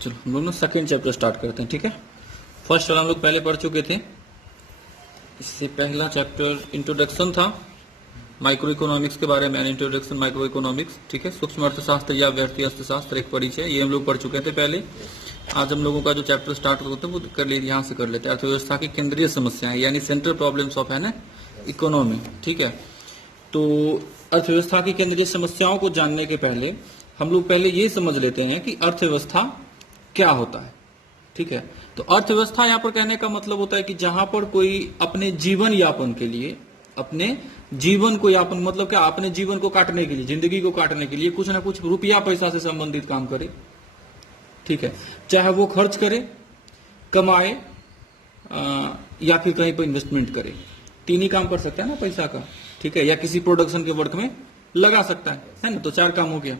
चलो हम लोग ना सेकेंड चैप्टर स्टार्ट करते हैं, ठीक है। फर्स्ट वाला हम लोग पहले पढ़ चुके थे। इससे पहला चैप्टर इंट्रोडक्शन था माइक्रो इकोनॉमिक्स के बारे में, इंट्रोडक्शन माइक्रो इकोनॉमिक्स, ठीक है। सूक्ष्म अर्थशास्त्र या व्यष्टि अर्थशास्त्र एक परिचय, ये हम लोग पढ़ चुके थे पहले। आज हम लोगों का जो चैप्टर स्टार्ट होता है वो कर ले, यहाँ से कर लेते हैं। अर्थव्यवस्था की केंद्रीय समस्याएं यानी सेंट्रल प्रॉब्लम्स ऑफ है ना इकोनॉमी, ठीक है। तो अर्थव्यवस्था की केंद्रीय समस्याओं को जानने के पहले हम लोग पहले ये समझ लेते हैं कि अर्थव्यवस्था क्या होता है, ठीक है। तो अर्थव्यवस्था यहाँ पर कहने का मतलब होता है कि जहां पर कोई अपने जीवन यापन के लिए, अपने जीवन को यापन मतलब क्या, अपने जीवन को काटने के लिए, जिंदगी को काटने के लिए कुछ ना कुछ रुपया पैसा से संबंधित काम करे, ठीक है। चाहे वो खर्च करे, कमाए या फिर कहीं पर इन्वेस्टमेंट करे, तीन ही काम कर सकता है ना पैसा का, ठीक है। या किसी प्रोडक्शन के वर्क में लगा सकता है ना। तो चार काम हो गया।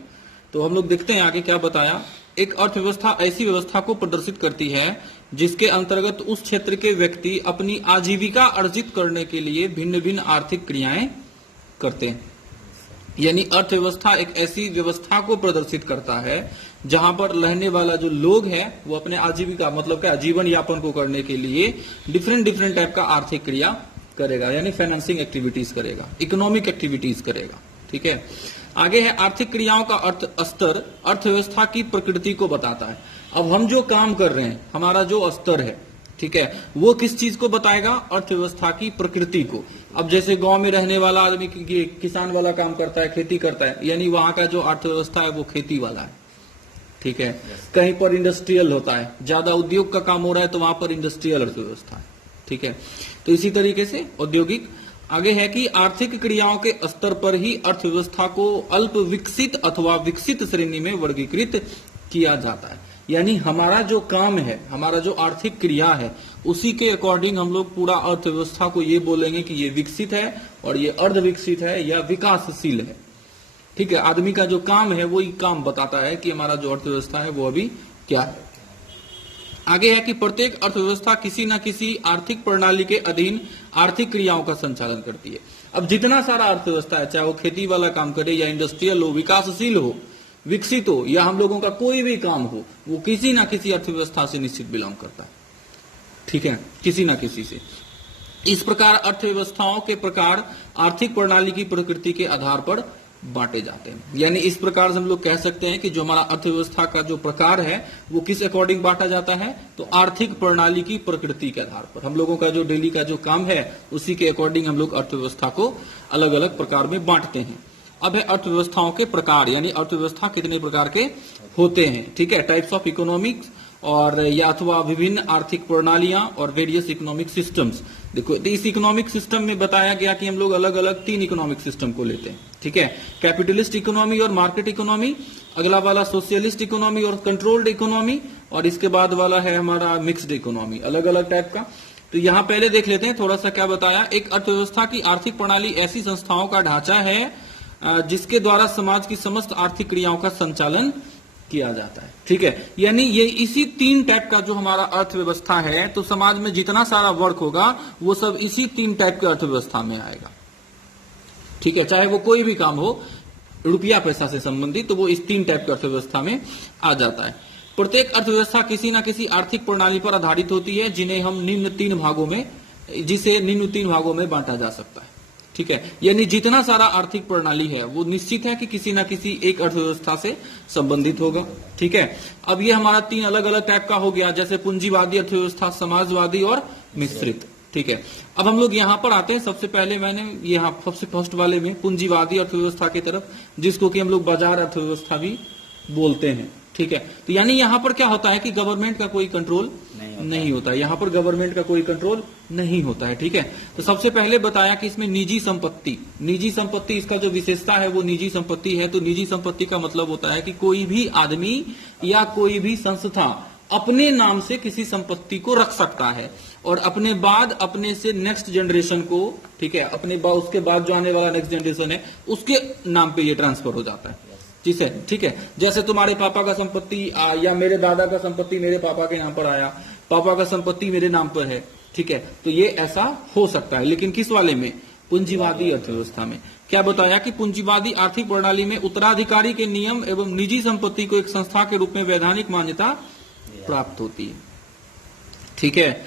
तो हम लोग देखते हैं आगे क्या बताया। एक अर्थव्यवस्था ऐसी व्यवस्था को प्रदर्शित करती है जिसके अंतर्गत उस क्षेत्र के व्यक्ति अपनी आजीविका अर्जित करने के लिए भिन्न भिन्न आर्थिक क्रियाएं करते हैं। यानी अर्थव्यवस्था एक ऐसी व्यवस्था को प्रदर्शित करता है जहां पर रहने वाला जो लोग है वो अपने आजीविका मतलब क्या, जीवन यापन को करने के लिए डिफरेंट टाइप का आर्थिक क्रिया करेगा, यानी फाइनेंसिंग एक्टिविटीज करेगा, इकोनॉमिक एक्टिविटीज करेगा, ठीक है। आगे है आर्थिक क्रियाओं का अर्थ स्तर अर्थव्यवस्था की प्रकृति को बताता है। अब हम जो काम कर रहे हैं, हमारा जो स्तर है, ठीक है, वो किस चीज को बताएगा, अर्थव्यवस्था की प्रकृति को। अब जैसे गांव में रहने वाला आदमी किसान वाला काम करता है, खेती करता है, यानी वहां का जो अर्थव्यवस्था है वो खेती वाला है, ठीक है। कहीं पर इंडस्ट्रियल होता है, ज्यादा उद्योग का काम हो रहा है तो वहां पर इंडस्ट्रियल अर्थव्यवस्था है, ठीक है। तो इसी तरीके से औद्योगिक। आगे है कि आर्थिक क्रियाओं के स्तर पर ही अर्थव्यवस्था को अल्प विकसित अथवा विकसित श्रेणी में वर्गीकृत किया जाता है। यानी हमारा जो काम है, हमारा जो आर्थिक क्रिया है, उसी के अकॉर्डिंग हम लोग पूरा अर्थव्यवस्था को ये बोलेंगे कि ये विकसित है और ये अर्ध विकसित है या विकासशील है, ठीक है। आदमी का जो काम है वही काम बताता है कि हमारा जो अर्थव्यवस्था है वो अभी क्या है। आगे है कि प्रत्येक अर्थव्यवस्था किसी न किसी आर्थिक प्रणाली के अधीन आर्थिक क्रियाओं का संचालन करती है। अब जितना सारा अर्थव्यवस्था है, चाहे वो खेती वाला काम करे या इंडस्ट्रियल हो, विकासशील हो, विकसित हो, या हम लोगों का कोई भी काम हो, वो किसी ना किसी अर्थव्यवस्था से निश्चित बिलोंग करता है, ठीक है, किसी ना किसी से। इस प्रकार अर्थव्यवस्थाओं के प्रकार आर्थिक प्रणाली की प्रकृति के आधार पर बांटे जाते हैं। यानी इस प्रकार से हम लोग कह सकते हैं कि जो हमारा अर्थव्यवस्था का जो प्रकार है वो किस अकॉर्डिंग बांटा जाता है, तो आर्थिक प्रणाली की प्रकृति के आधार पर। हम लोगों का जो डेली का जो काम है उसी के अकॉर्डिंग हम लोग अर्थव्यवस्था को अलग अलग प्रकार में बांटते हैं। अब है अर्थव्यवस्थाओं के प्रकार, यानी अर्थव्यवस्था कितने प्रकार के होते हैं, ठीक है। टाइप्स ऑफ इकोनॉमिक्स और या अथवा विभिन्न आर्थिक प्रणालियां और वेरियस इकोनॉमिक सिस्टम्स। देखो इस इकोनॉमिक सिस्टम में बताया गया कि हम लोग अलग अलग तीन इकोनॉमिक सिस्टम को लेते हैं, ठीक है। कैपिटलिस्ट इकोनॉमी और मार्केट इकोनॉमी, अगला वाला सोशलिस्ट इकोनॉमी और कंट्रोल्ड इकोनॉमी, और इसके बाद वाला है हमारा मिक्स्ड इकोनॉमी, अलग अलग टाइप का। तो यहाँ पहले देख लेते हैं थोड़ा सा क्या बताया। एक अर्थव्यवस्था की आर्थिक प्रणाली ऐसी संस्थाओं का ढांचा है जिसके द्वारा समाज की समस्त आर्थिक क्रियाओं का संचालन किया जाता है, ठीक है। यानी ये इसी तीन टाइप का जो हमारा अर्थव्यवस्था है, तो समाज में जितना सारा वर्क होगा वो सब इसी तीन टाइप के अर्थव्यवस्था में आएगा, ठीक है। चाहे वो कोई भी काम हो रुपया पैसा से संबंधित, तो वो इस तीन टाइप की अर्थव्यवस्था में आ जाता है। प्रत्येक अर्थव्यवस्था किसी न किसी आर्थिक प्रणाली पर आधारित होती है जिसे निम्न तीन भागों में बांटा जा सकता है, ठीक है। यानी जितना सारा आर्थिक प्रणाली है वो निश्चित है कि किसी ना किसी एक अर्थव्यवस्था से संबंधित होगा, ठीक है। अब ये हमारा तीन अलग अलग टाइप का हो गया, जैसे पूंजीवादी अर्थव्यवस्था, समाजवादी और मिश्रित, ठीक है। अब हम लोग यहाँ पर आते हैं। सबसे पहले मैंने यहाँ सबसे फर्स्ट वाले में पूंजीवादी अर्थव्यवस्था की तरफ, जिसको कि हम लोग बाजार अर्थव्यवस्था भी बोलते हैं, ठीक है। तो यानी यहाँ पर क्या होता है कि गवर्नमेंट का कोई कंट्रोल नहीं होता है, यहाँ पर गवर्नमेंट का कोई कंट्रोल नहीं होता है, ठीक है। तो सबसे पहले बताया कि इसमें निजी संपत्ति इसका जो विशेषता है वो निजी संपत्ति है। तो निजी संपत्ति का मतलब होता है कि कोई भी आदमी या कोई भी संस्था अपने नाम से किसी संपत्ति को रख सकता है और अपने बाद अपने से नेक्स्ट जनरेशन को, ठीक है, अपने बाद उसके बाद जो आने वाला नेक्स्ट जनरेशन है उसके नाम पे ये ट्रांसफर हो जाता है, ठीक है। जैसे तुम्हारे पापा का संपत्ति या मेरे दादा का संपत्ति मेरे पापा के नाम पर आया, पापा का संपत्ति मेरे नाम पर है, ठीक है। तो ये ऐसा हो सकता है, लेकिन किस वाले में, पूंजीवादी अर्थव्यवस्था में। क्या बताया कि पूंजीवादी आर्थिक प्रणाली में उत्तराधिकारी के नियम एवं निजी संपत्ति को एक संस्था के रूप में वैधानिक मान्यता प्राप्त होती है। ठीक है,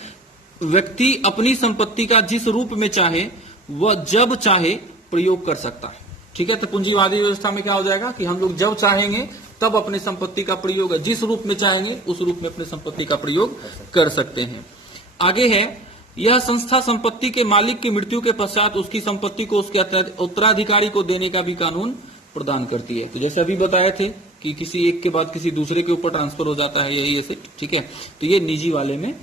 व्यक्ति अपनी संपत्ति का जिस रूप में चाहे वह जब चाहे प्रयोग कर सकता है। ठीक है, तो पूंजीवादी व्यवस्था में क्या हो जाएगा कि हम लोग जब चाहेंगे तब अपनी संपत्ति का प्रयोग, जिस रूप में चाहेंगे उस रूप में अपनी संपत्ति का प्रयोग कर सकते हैं। आगे है, यह संस्था संपत्ति के मालिक की मृत्यु के पश्चात उसकी संपत्ति को उसके उत्तराधिकारी को देने का भी कानून प्रदान करती है। तो जैसे अभी बताए थे कि किसी एक के बाद किसी दूसरे के ऊपर ट्रांसफर हो जाता है यही ऐसे। ठीक है, तो ये निजी वाले में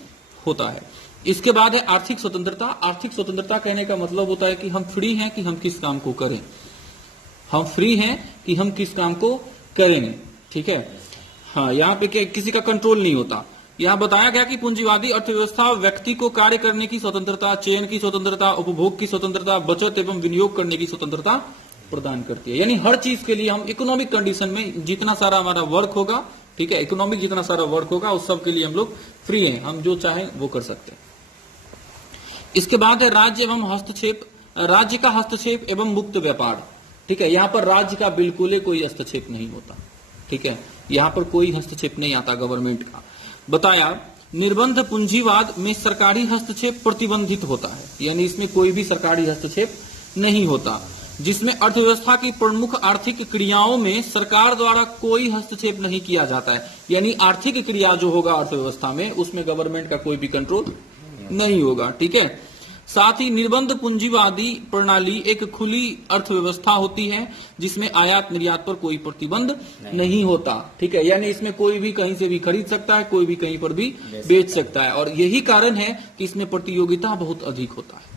होता है। इसके बाद है आर्थिक स्वतंत्रता। आर्थिक स्वतंत्रता कहने का मतलब होता है कि हम फ्री हैं कि हम किस काम को करें, हम फ्री हैं कि हम किस काम को करेंगे। ठीक है, हाँ, यहाँ पे किसी का कंट्रोल नहीं होता। यहाँ बताया गया कि पूंजीवादी अर्थव्यवस्था व्यक्ति को कार्य करने की स्वतंत्रता, चयन की स्वतंत्रता, उपभोग की स्वतंत्रता, बचत एवं विनियोग करने की स्वतंत्रता प्रदान करती है। यानी हर चीज के लिए हम इकोनॉमिक कंडीशन में जितना सारा हमारा वर्क होगा, ठीक है, इकोनॉमिक जितना सारा वर्क होगा उस सब के लिए हम लोग फ्री हैं, हम जो चाहें वो कर सकते हैं। इसके बाद है राज्य एवं हस्तक्षेप, राज्य का हस्तक्षेप एवं मुक्त व्यापार। ठीक है, यहाँ पर राज्य का बिल्कुल ही कोई हस्तक्षेप नहीं होता। ठीक है, यहाँ पर कोई हस्तक्षेप नहीं आता गवर्नमेंट का। बताया निर्बंध पूंजीवाद में सरकारी हस्तक्षेप प्रतिबंधित होता है, यानी इसमें कोई भी सरकारी हस्तक्षेप नहीं होता। जिसमें अर्थव्यवस्था की प्रमुख आर्थिक क्रियाओं में सरकार द्वारा कोई हस्तक्षेप नहीं किया जाता है, यानी आर्थिक क्रिया जो होगा अर्थव्यवस्था में उसमें गवर्नमेंट का कोई भी कंट्रोल नहीं होगा। ठीक है, साथ ही निर्बंध पूंजीवादी प्रणाली एक खुली अर्थव्यवस्था होती है जिसमें आयात निर्यात पर कोई प्रतिबंध नहीं होता। ठीक है, यानी इसमें कोई भी कहीं से भी खरीद सकता है, कोई भी कहीं पर भी बेच सकता है, और यही कारण है कि इसमें प्रतियोगिता बहुत अधिक होता है।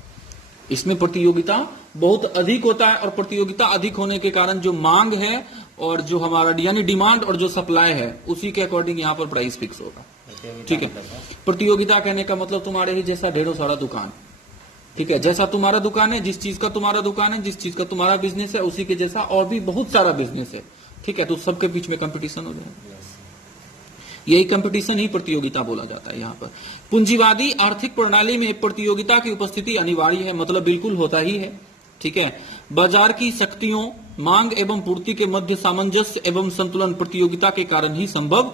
इसमें प्रतियोगिता बहुत अधिक होता है, और प्रतियोगिता अधिक होने के कारण जो मांग है और जो हमारा यानी डिमांड और जो सप्लाई है उसी के अकॉर्डिंग यहाँ पर प्राइस फिक्स होगा। ठीक है, प्रतियोगिता कहने का मतलब तुम्हारे ही जैसा ढेरों सारा दुकान। ठीक है, जैसा तुम्हारा दुकान है, जिस चीज का तुम्हारा दुकान है, जिस चीज का तुम्हारा बिजनेस है, उसी के जैसा और भी बहुत सारा बिजनेस है। ठीक है, तो सबके बीच में कंपटीशन हो जाएगा। यही कंपटीशन ही प्रतियोगिता बोला जाता है। यहाँ पर पूंजीवादी आर्थिक प्रणाली में प्रतियोगिता की उपस्थिति अनिवार्य है, मतलब बिल्कुल होता ही है। ठीक है, बाजार की शक्तियों, मांग एवं पूर्ति के मध्य सामंजस्य एवं संतुलन प्रतियोगिता के कारण ही संभव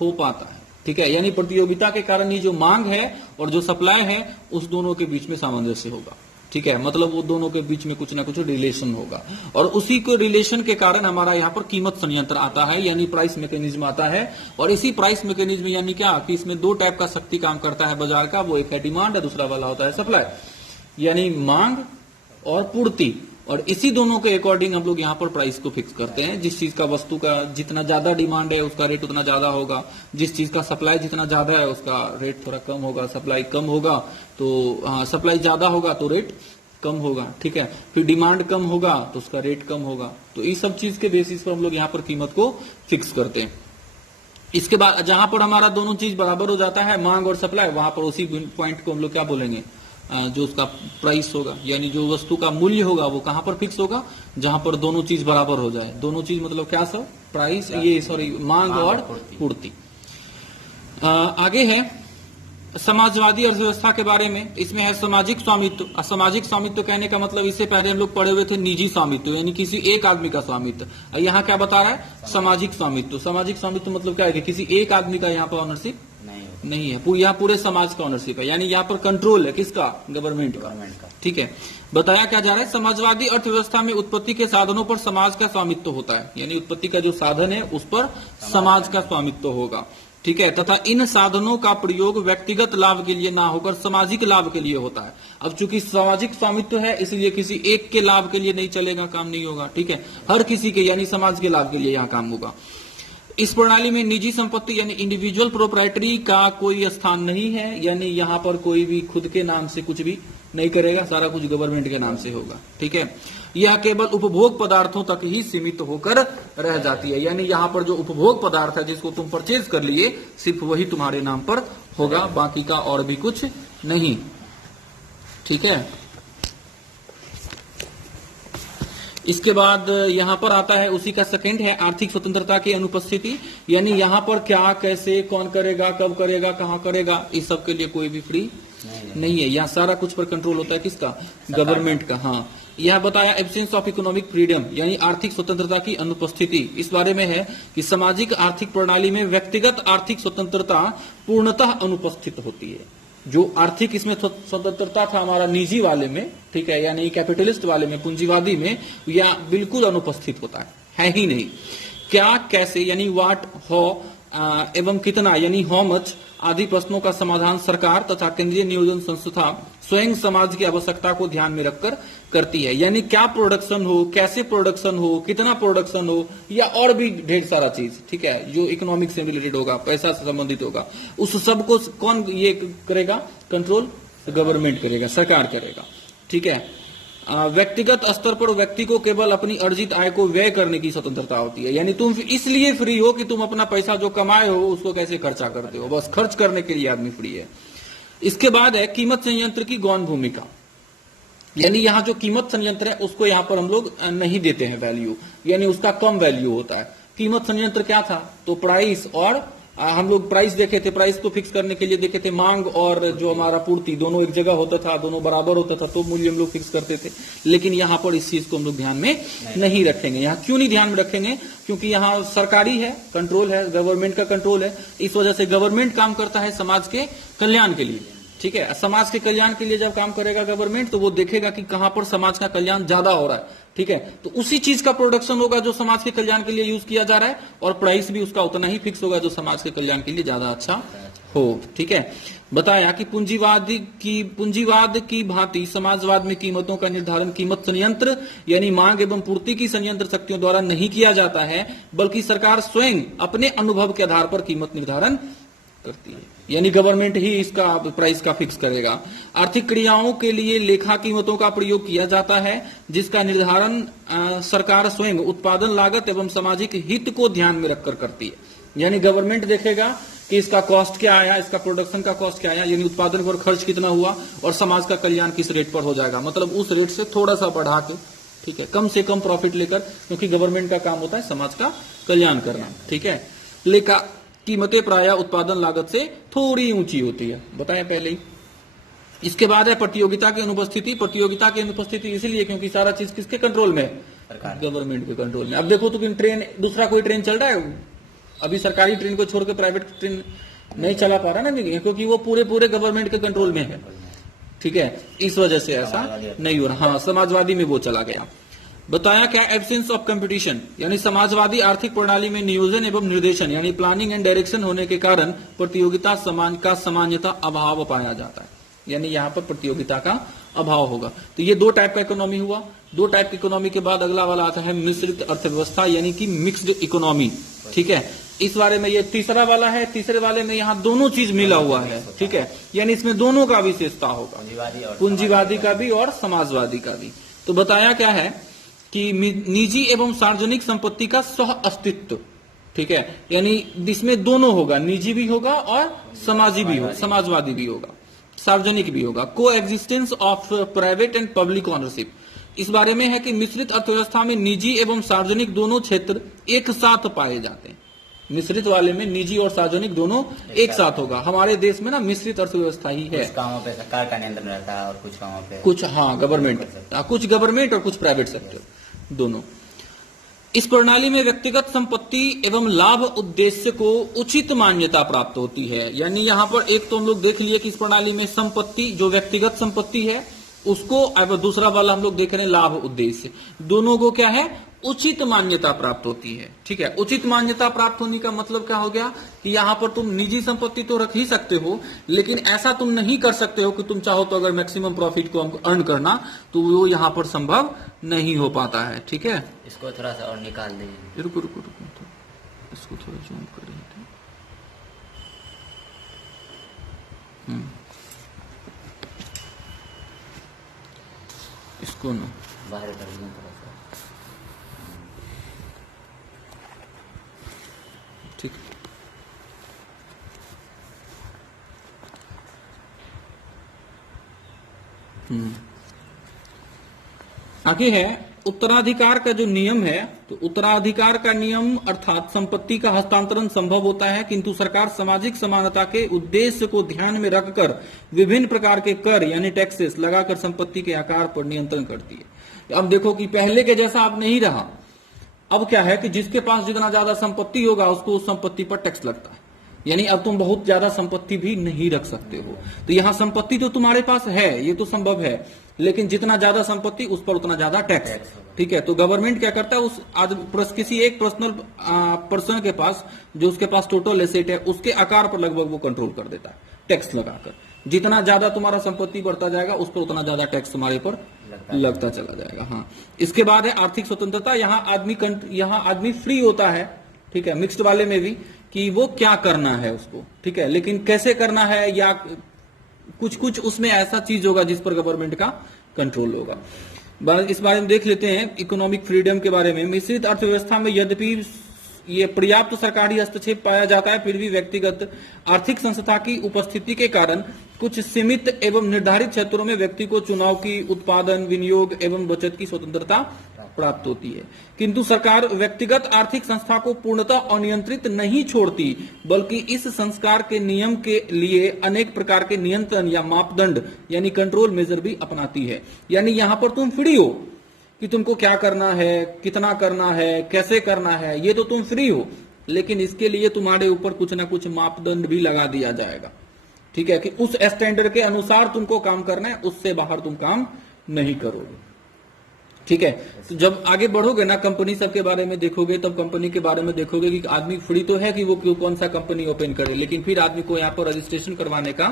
हो पाता है। ठीक है, यानी प्रतियोगिता के कारण ही जो मांग है और जो सप्लाई है उस दोनों के बीच में सामंजस्य होगा। ठीक है, मतलब वो दोनों के बीच में कुछ ना कुछ रिलेशन होगा, और उसी को रिलेशन के कारण हमारा यहाँ पर कीमत संयंत्र आता है, यानी प्राइस मैकेनिज्म आता है। और इसी प्राइस मैकेनिज्म यानी क्या कि इसमें दो टाइप का शक्ति काम करता है बाजार का, वो एक है डिमांड है, दूसरा वाला होता है सप्लाई, यानी मांग और पूर्ति। और इसी दोनों के अकॉर्डिंग हम लोग यहाँ पर प्राइस को फिक्स करते हैं। जिस चीज का वस्तु का जितना ज्यादा डिमांड है उसका रेट उतना ज्यादा होगा, जिस चीज का सप्लाई जितना ज्यादा है उसका रेट थोड़ा कम होगा, सप्लाई कम होगा तो सप्लाई ज्यादा होगा तो रेट कम होगा। ठीक है, फिर डिमांड कम होगा तो उसका रेट कम होगा। तो इस सब चीज के बेसिस पर हम लोग यहाँ पर कीमत को फिक्स करते हैं। इसके बाद जहां पर हमारा दोनों चीज बराबर हो जाता है, मांग और सप्लाई, वहां पर उसी पॉइंट को हम लोग क्या बोलेंगे, जो उसका प्राइस होगा, यानी जो वस्तु का मूल्य होगा वो कहां पर फिक्स होगा, जहां पर दोनों चीज बराबर हो जाए। दोनों चीज मतलब क्या सब, प्राइस, ये सॉरी मांग और पूर्ति। आगे है समाजवादी अर्थव्यवस्था के बारे में। इसमें है सामाजिक स्वामित्व। सामाजिक स्वामित्व कहने का मतलब इससे पहले हम लोग पढ़े हुए थे निजी स्वामित्व, यानी किसी एक आदमी का स्वामित्व। यहाँ क्या बता रहा है, सामाजिक स्वामित्व। सामाजिक स्वामित्व मतलब क्या है कि किसी एक आदमी का यहाँ पर ऑनरशिप नहीं है, यहाँ पूरे समाज का ऑनरशिप है, यानी यहाँ पर कंट्रोल है किसका, गवर्नमेंट का। ठीक है, बताया क्या जा रहा है, समाजवादी अर्थव्यवस्था में उत्पत्ति के साधनों पर समाज का स्वामित्व होता है, यानी उत्पत्ति का जो साधन है उस पर समाज का स्वामित्व होगा। ठीक है, तथा इन साधनों का प्रयोग व्यक्तिगत लाभ के लिए ना होकर सामाजिक लाभ के लिए होता है। अब चूंकि सामाजिक स्वामित्व है इसलिए किसी एक के लाभ के लिए नहीं चलेगा, काम नहीं होगा। ठीक है, हर किसी के यानी समाज के लाभ के लिए यहाँ काम होगा। इस प्रणाली में निजी संपत्ति यानी इंडिविजुअल प्रोप्राइटरी का कोई स्थान नहीं है, यानी यहाँ पर कोई भी खुद के नाम से कुछ भी नहीं करेगा, सारा कुछ गवर्नमेंट के नाम से होगा। ठीक है, यह केवल उपभोग पदार्थों तक ही सीमित होकर रह जाती है, यानी यहाँ पर जो उपभोग पदार्थ है जिसको तुम परचेज कर लिए सिर्फ वही तुम्हारे नाम पर होगा, बाकी का और भी कुछ नहीं। ठीक है, इसके बाद यहाँ पर आता है उसी का सेकंड है आर्थिक स्वतंत्रता की अनुपस्थिति, यानी यहाँ पर क्या, कैसे, कौन करेगा, कब करेगा, कहाँ करेगा, इस सब के लिए कोई भी फ्री नहीं है। यहाँ सारा कुछ पर कंट्रोल होता है किसका, गवर्नमेंट का। हाँ, यह बताया एब्सेंस ऑफ इकोनॉमिक फ्रीडम यानी आर्थिक स्वतंत्रता की अनुपस्थिति। इस बारे में है कि सामाजिक आर्थिक प्रणाली में व्यक्तिगत आर्थिक स्वतंत्रता पूर्णतः अनुपस्थित होती है। जो आर्थिक इसमें स्वतंत्रता था हमारा निजी वाले में, ठीक है, यानी कैपिटलिस्ट वाले में, पूंजीवादी में, यह बिल्कुल अनुपस्थित होता है ही नहीं। क्या, कैसे यानी व्हाट, हाउ एवं कितना यानी हाउ मच आदि प्रश्नों का समाधान सरकार तथा केंद्रीय नियोजन संस्था स्वयं समाज की आवश्यकता को ध्यान में रखकर करती है। यानी क्या प्रोडक्शन हो, कैसे प्रोडक्शन हो, कितना प्रोडक्शन हो, या और भी ढेर सारा चीज, ठीक है, जो इकोनॉमिक से रिलेटेड होगा, पैसा से संबंधित होगा, उस सब को कौन ये करेगा? कंट्रोल गवर्नमेंट करेगा, सरकार करेगा, ठीक है। व्यक्तिगत स्तर पर व्यक्ति को केवल अपनी अर्जित आय को व्यय करने की स्वतंत्रता होती है। यानी तुम इसलिए फ्री हो कि तुम अपना पैसा जो कमाए हो उसको कैसे खर्चा करते हो, बस खर्च करने के लिए आदमी फ्री है। इसके बाद है कीमत संयंत्र की गौण भूमिका। यानी यहाँ जो कीमत संयंत्र है उसको यहाँ पर हम लोग नहीं देते हैं वैल्यू, यानी उसका कम वैल्यू होता है। कीमत संयंत्र क्या था? तो प्राइस, और हम लोग प्राइस देखे थे, प्राइस को फिक्स करने के लिए देखे थे मांग और जो हमारा पूर्ति दोनों एक जगह होता था, दोनों बराबर होता था, तो मूल्य हम लोग फिक्स करते थे। लेकिन यहाँ पर इस चीज को हम लोग ध्यान में नहीं रखेंगे। यहाँ क्यों नहीं ध्यान में रखेंगे? क्योंकि यहाँ सरकारी है, कंट्रोल है, गवर्नमेंट का कंट्रोल है। इस वजह से गवर्नमेंट काम करता है समाज के कल्याण के लिए, ठीक है। समाज के कल्याण के लिए जब काम करेगा गवर्नमेंट, तो वो देखेगा कि कहां पर समाज का कल्याण ज्यादा हो रहा है, ठीक है, तो उसी चीज का प्रोडक्शन होगा जो समाज के कल्याण के लिए यूज किया जा रहा है, और प्राइस भी उसका उतना ही फिक्स होगा जो समाज के कल्याण के लिए ज्यादा अच्छा हो, ठीक है। बताया कि पूंजीवाद की भांति समाजवाद में कीमतों का निर्धारण कीमत संयंत्र यानी मांग एवं पूर्ति की संयंत्र शक्तियों द्वारा नहीं किया जाता है, बल्कि सरकार स्वयं अपने अनुभव के आधार पर कीमत निर्धारण करती है। यानी गवर्नमेंट ही इसका प्राइस का फिक्स करेगा। आर्थिक क्रियाओं के लिए लेखा कीमतों का प्रयोग किया जाता है, जिसका निर्धारण सरकार स्वयं उत्पादन लागत एवं सामाजिक हित को ध्यान में रखकर करती है। यानी गवर्नमेंट देखेगा कि इसका कॉस्ट क्या आया, इसका प्रोडक्शन का कॉस्ट क्या आया, यानी उत्पादन पर खर्च कितना हुआ, और समाज का कल्याण किस रेट पर हो जाएगा, मतलब उस रेट से थोड़ा सा बढ़ा के, ठीक है, कम से कम प्रॉफिट लेकर, क्योंकि गवर्नमेंट का काम होता है समाज का कल्याण करना, ठीक है। लेखा कीमतें प्रायः उत्पादन लागत से थोड़ी ऊंची होती है, बताया पहले ही। इसके बाद है प्रतियोगिता की अनुपस्थिति। प्रतियोगिता की अनुपस्थिति इसलिए क्योंकि सारा चीज किसके कंट्रोल में है? गवर्नमेंट के कंट्रोल में। अब देखो तो ट्रेन, दूसरा कोई ट्रेन चल रहा है अभी, सरकारी ट्रेन को छोड़कर प्राइवेट ट्रेन नहीं चला पा रहा ना, क्योंकि वो पूरे गवर्नमेंट के कंट्रोल में है, ठीक है। इस वजह से ऐसा नहीं हो रहा। हाँ, समाजवादी में वो चला गया। बताया क्या? एब्सेंस ऑफ कंपटीशन, यानी समाजवादी आर्थिक प्रणाली में नियोजन एवं निर्देशन यानी प्लानिंग एंड डायरेक्शन होने के कारण प्रतियोगिता का सामान्यता अभाव पाया जाता है। यानी यहाँ पर प्रतियोगिता का अभाव होगा। तो ये दो टाइप का इकोनॉमी हुआ। दो टाइप की इकोनॉमी के बाद अगला वाला आता है मिश्रित अर्थव्यवस्था यानी कि मिक्स्ड इकोनॉमी, ठीक है। इस बारे में ये तीसरा वाला है। तीसरे वाले में यहाँ दोनों चीज मिला हुआ है, ठीक है, यानी इसमें दोनों का विशेषता होगा, पूंजीवादी का भी और समाजवादी का भी। तो बताया क्या है कि निजी एवं सार्वजनिक संपत्ति का सह अस्तित्व, ठीक है, यानी इसमें दोनों होगा, निजी भी होगा और समाजवादी भी होगा, सार्वजनिक भी होगा। को existence of private and public ownership, इस बारे में है कि मिश्रित अर्थव्यवस्था में निजी एवं सार्वजनिक दोनों क्षेत्र एक साथ पाए जाते हैं। मिश्रित वाले में निजी और सार्वजनिक दोनों एक साथ होगा। हमारे देश में ना मिश्रित अर्थव्यवस्था ही है। कुछ कामों पे सरकार का नियंत्रण रहता है और कुछ कामों पे कुछ गवर्नमेंट और कुछ प्राइवेट सेक्टर दोनों। इस प्रणाली में व्यक्तिगत संपत्ति एवं लाभ उद्देश्य को उचित मान्यता प्राप्त होती है। यानी यहाँ पर एक तो हम लोग देख लिए कि इस प्रणाली में संपत्ति जो व्यक्तिगत संपत्ति है उसको, अब दूसरा वाला हम लोग देख रहे हैं लाभ उद्देश्य, दोनों को क्या है, उचित मान्यता प्राप्त होती है, ठीक है। उचित मान्यता प्राप्त होने का मतलब क्या हो गया कि यहाँ पर तुम निजी संपत्ति तो रख ही सकते हो, लेकिन ऐसा तुम नहीं कर सकते हो कि तुम चाहो तो अगर मैक्सिमम प्रॉफिट को अर्न करना, तो वो यहाँ पर संभव नहीं हो पाता है, ठीक है। इसको थोड़ा सा और निकाल देंगे। रुको तो इसको थोड़ा जूम कर देते हैं। इसको ना बाहर कर देंगे थोड़ा सा, ठीक। आगे है उत्तराधिकार का जो नियम है। तो उत्तराधिकार का नियम अर्थात संपत्ति का हस्तांतरण संभव होता है, किंतु सरकार सामाजिक समानता के उद्देश्य को ध्यान में रखकर विभिन्न प्रकार के कर यानी टैक्सेस लगाकर संपत्ति के आकार पर नियंत्रण करती है। अब देखो कि पहले के जैसा अब नहीं रहा। अब क्या है कि जिसके पास जितना ज्यादा संपत्ति होगा उसको उस संपत्ति पर टैक्स लगता है। यानी अब तुम बहुत ज्यादा संपत्ति भी नहीं रख सकते हो। तो यहाँ संपत्ति तो तुम्हारे पास है, ये तो संभव है, लेकिन जितना ज्यादा संपत्ति उस पर उतना ज्यादा टैक्स। ठीक है, तो गवर्नमेंट क्या करता है, उस किसी एक पर्सनल पर्सन के पास जो उसके पास टोटल एसेट है उसके आकार पर लगभग वो कंट्रोल कर देता है टैक्स लगाकर। जितना ज्यादा तुम्हारा संपत्ति बढ़ता जाएगा उस पर उतना ज्यादा टैक्स तुम्हारे पर लगता चला जाएगा। हाँ, इसके बाद है आर्थिक स्वतंत्रता। यहाँ आदमी फ्री होता है, ठीक है, मिक्स्ड वाले में भी, कि वो क्या करना है उसको, ठीक है, लेकिन कैसे करना है या कुछ कुछ उसमें ऐसा चीज होगा जिस पर गवर्नमेंट का कंट्रोल होगा। इस बारे में देख लेते हैं इकोनॉमिक फ्रीडम के बारे में। मिश्रित अर्थव्यवस्था में यद्यपि ये पर्याप्त सरकारी हस्तक्षेप पाया जाता है, फिर भी व्यक्तिगत आर्थिक संस्था की उपस्थिति के कारण कुछ सीमित एवं निर्धारित क्षेत्रों में व्यक्ति को चुनाव की, उत्पादन, विनियोग एवं बचत की स्वतंत्रता प्राप्त होती है। किंतु सरकार व्यक्तिगत आर्थिक संस्था को पूर्णतः अनियंत्रित नहीं छोड़ती, बल्कि इस संस्कार के नियम के लिए अनेक प्रकार के नियंत्रण या मापदंड यानी कंट्रोल मेजर भी अपनाती है। यानी यहां पर तुम फ्री हो कि तुमको क्या करना है, कितना करना है, कैसे करना है, ये तो तुम फ्री हो, लेकिन इसके लिए तुम्हारे ऊपर कुछ ना कुछ मापदंड भी लगा दिया जाएगा। ठीक है, कि उस स्टैंडर्ड के अनुसार तुमको काम करना है, उससे बाहर तुम काम नहीं करोगे। ठीक है, तो जब आगे बढ़ोगे ना, कंपनी सब के बारे में देखोगे, तब कंपनी के बारे में देखोगे कि आदमी फ्री तो है कि वो कौन सा कंपनी ओपन करे, लेकिन फिर आदमी को यहाँ पर रजिस्ट्रेशन करवाने का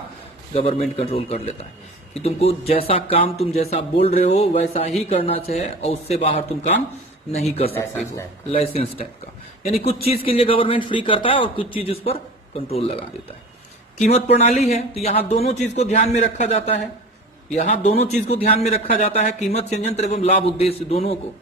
गवर्नमेंट कंट्रोल कर लेता है कि तुमको जैसा काम तुम जैसा बोल रहे हो वैसा ही करना चाहिए और उससे बाहर तुम काम नहीं कर सकते हो। लाइसेंस टाइप का, यानी कुछ चीज के लिए गवर्नमेंट फ्री करता है और कुछ चीज उस पर कंट्रोल लगा देता है। कीमत प्रणाली है, तो यहाँ दोनों चीज को ध्यान में रखा जाता है। यहाँ दोनों चीज को ध्यान में रखा जाता है, कीमत संयंत्र एवं लाभ उद्देश्य दोनों को।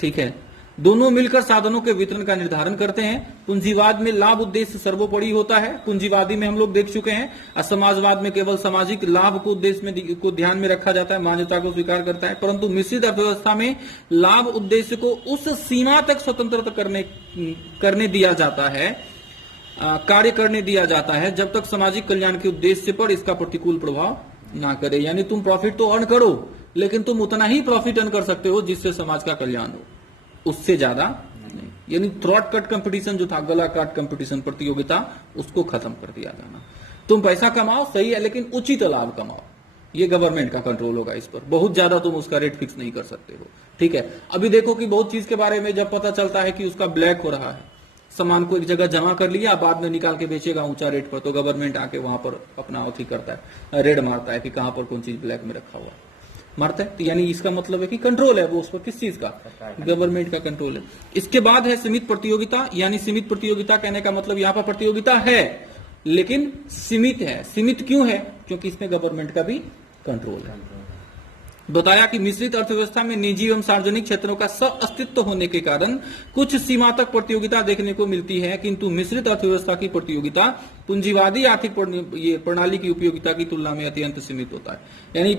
ठीक है, दोनों मिलकर साधनों के वितरण का निर्धारण करते हैं। पूंजीवाद में लाभ उद्देश्य सर्वोपरि होता है, पूंजीवादी में हम लोग देख चुके हैं। और समाजवाद में केवल सामाजिक लाभ को उद्देश्य में को ध्यान में रखा जाता है, मान्यता को स्वीकार करता है। परंतु मिश्रित अर्थव्यवस्था में लाभ उद्देश्य को उस सीमा तक स्वतंत्रता करने दिया जाता है, कार्य करने दिया जाता है, जब तक सामाजिक कल्याण के उद्देश्य पर इसका प्रतिकूल प्रभाव ना करे। यानी तुम प्रॉफिट तो अर्न करो, लेकिन तुम उतना ही प्रॉफिट अर्न कर सकते हो जिससे समाज का कल्याण हो, उससे ज्यादा नहीं। यानी थ्रॉट कट कंपटीशन जो था, गला काट कंपटीशन, प्रतियोगिता, उसको खत्म कर दिया जाना। तुम पैसा कमाओ सही है, लेकिन उचित लाभ कमाओ, ये गवर्नमेंट का कंट्रोल होगा इस पर। बहुत ज्यादा तुम उसका रेट फिक्स नहीं कर सकते हो। ठीक है, अभी देखो कि बहुत चीज के बारे में जब पता चलता है कि उसका ब्लैक हो रहा है, सामान को एक जगह जमा कर लिया, बाद में निकाल के बेचेगा ऊंचा रेट पर, तो गवर्नमेंट आके वहां पर अपना अथी करता है, रेड मारता है कि कहां पर कौन चीज ब्लैक में रखा हुआ है, मारता है। तो यानी इसका मतलब है कि कंट्रोल है वो उस पर, किस चीज का, गवर्नमेंट का कंट्रोल है। इसके बाद है सीमित प्रतियोगिता। यानी सीमित प्रतियोगिता कहने का मतलब यहाँ पर प्रतियोगिता है लेकिन सीमित है। सीमित क्यों है? क्योंकि इसमें गवर्नमेंट का भी कंट्रोल है। बताया कि मिश्रित अर्थव्यवस्था में निजी एवं सार्वजनिक क्षेत्रों का सह अस्तित्व होने के कारण कुछ सीमा तक प्रतियोगिता देखने को मिलती है, किंतु मिश्रित अर्थव्यवस्था की प्रतियोगिता पूंजीवादी आर्थिक प्रणाली की उपयोगिता की तुलना में अत्यंत सीमित होता है। यानी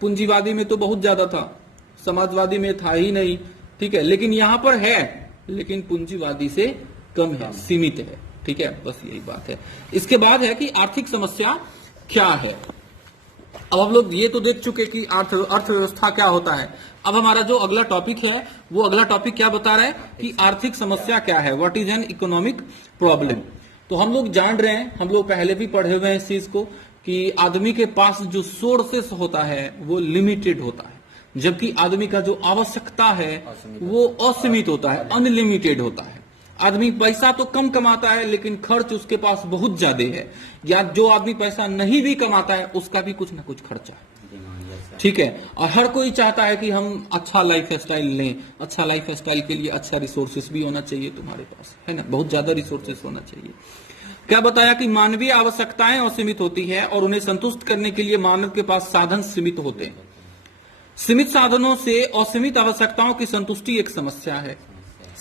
पूंजीवादी में तो बहुत ज्यादा था, समाजवादी में था ही नहीं। ठीक है, लेकिन यहां पर है, लेकिन पूंजीवादी से कम है, सीमित है। ठीक है, बस यही बात है। इसके बाद है कि आर्थिक समस्या क्या है। अब हम लोग ये तो देख चुके कि अर्थव्यवस्था क्या होता है। अब हमारा जो अगला टॉपिक है, वो अगला टॉपिक क्या बता रहा है कि आर्थिक समस्या क्या है, what is an economic problem. तो हम लोग जान रहे हैं, हम लोग पहले भी पढ़े हुए हैं इस चीज को, कि आदमी के पास जो सोर्सेस होता है वो लिमिटेड होता है, जबकि आदमी का जो आवश्यकता है वो असीमित होता है, अनलिमिटेड होता है। आदमी पैसा तो कम कमाता है लेकिन खर्च उसके पास बहुत ज्यादा है, या जो आदमी पैसा नहीं भी कमाता है उसका भी कुछ ना कुछ खर्चा है। ठीक है, और हर कोई चाहता है कि हम अच्छा लाइफ स्टाइल लें। अच्छा लाइफ स्टाइल के लिए अच्छा रिसोर्सेस भी होना चाहिए तुम्हारे पास, है ना, बहुत ज्यादा रिसोर्सेस होना चाहिए। क्या बताया कि मानवीय आवश्यकताएं असीमित होती है और उन्हें संतुष्ट करने के लिए मानव के पास साधन सीमित होते हैं। सीमित साधनों से असीमित आवश्यकताओं की संतुष्टि एक समस्या है।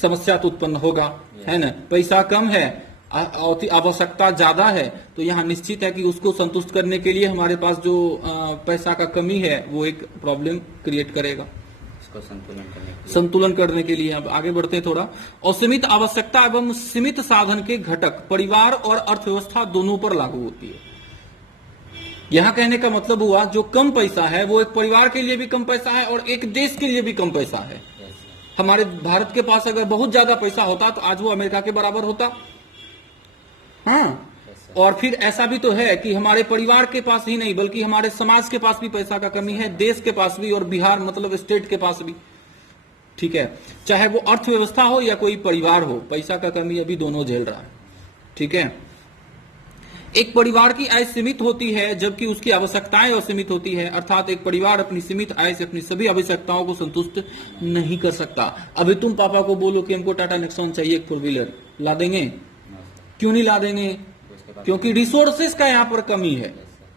समस्या तो उत्पन्न होगा, है ना। पैसा कम है, आवश्यकता ज्यादा है, तो यहाँ निश्चित है कि उसको संतुष्ट करने के लिए हमारे पास जो पैसा का कमी है वो एक प्रॉब्लम क्रिएट करेगा। इसको संतुलन करने के लिए अब आगे बढ़ते हैं थोड़ा। असीमित आवश्यकता एवं सीमित साधन के घटक परिवार और अर्थव्यवस्था दोनों पर लागू होती है। यहां कहने का मतलब हुआ जो कम पैसा है वो एक परिवार के लिए भी कम पैसा है और एक देश के लिए भी कम पैसा है। Yes sir. हमारे भारत के पास अगर बहुत ज्यादा पैसा होता तो आज वो अमेरिका के बराबर होता। हाँ, यस सर। और फिर ऐसा भी तो है कि हमारे परिवार के पास ही नहीं बल्कि हमारे समाज के पास भी पैसा का कमी है, देश के पास भी और बिहार मतलब स्टेट के पास भी। ठीक है, चाहे वो अर्थव्यवस्था हो या कोई परिवार हो, पैसा का कमी अभी दोनों झेल रहा है। ठीक है, एक परिवार की आय सीमित होती है जबकि उसकी आवश्यकताएं असीमित होती है, अर्थात एक परिवार अपनी सीमित आय से अपनी सभी आवश्यकताओं को संतुष्ट नहीं कर सकता। अभी तुम पापा को बोलो कि हमको टाटा नेक्सॉन चाहिए एक 4 व्हीलर, ला देंगे? क्यों नहीं ला देंगे? क्योंकि रिसोर्सेस का यहाँ पर कमी है।